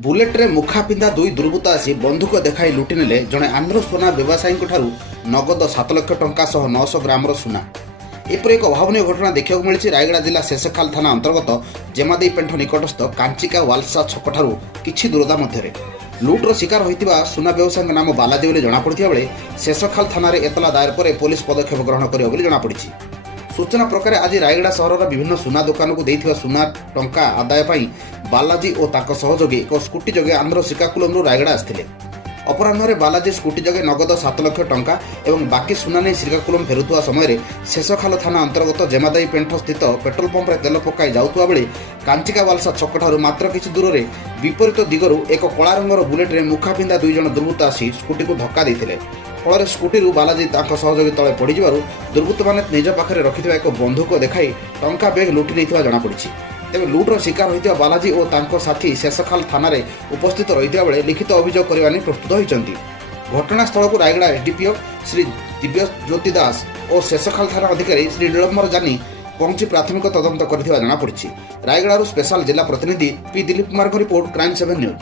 बुलेट्रे मुखा पिंधा दुई दुर्बृत्त आसी बंधुक देखाई लुटि नेले जड़े आंध्र सोना व्यवसायी नगद 7 लाख टंका सह 900 ग्रामर सुना। एपरि एक अभावन घटना देखा मिली रायगड़ा जिला शेषखाल थाना अंतर्गत जेमादेई पेंठ निकटस्थ कांचिका वालसा छकठारू किछि दूरता मध्य लुट्र शिकार होता सुना व्यवसायी नाम बालाजी बोली जमापड़ा बेले शेषखाल थाना एतला दायर पर पुलिस पदक्षेप ग्रहण कर जमापड़ी। सूचना प्रकार आज रायगड़ा सहर विभिन्न सुना दुकान को देथिबा सुना टंका आदाय पाई बालाजी और ताको सहयोगी एक स्कूटी जगे आंध्र श्रीकाकुलम रायगड़ा आसथिले। अपराह्न बालाजी स्कूटी जगे नगद 7 लाख टंका एवं बाकी सुना नहीं श्रीकाकुलम फेरुवा समय शेषखाल थाना अंतर्गत जेमादेई पेंठ स्थित पेट्रोल पंप तेल पकाई जाउथुवा बेले कांचिका वालसा छकठारू मात्र किछि दूर में विपरीत दिगरू एक कला रंगर बुलेट्रे मुखा पिंधा दुई जण दुर्बृत्त आसी स्कूटी को धक्का देथिले। फल स्कूटी बालाजी सहयोगी तले पड़ दुर्बृत्त मैंने निज पाखे रखिथिबा एक बंधुक देखाई टंका बेग लुटि नहीं जमापड़ी। तेज लुट्र शिकार होता बालाजी और साथी शेषखाल थाना उपस्थित रही बेले लिखित अभियोग करने प्रस्तुत होती। घटनास्थल को रायगड़ा एसडीपीओ श्री दिव्य ज्योति दास और शेषखाल थाना अधिकारी श्री नीलम्बर जानी पहुंची प्राथमिक तदंत कर जमापड़ी। रायगड़ा स्पेशल जिला प्रतिनिधि P Dilip Kumar report crime 7 news.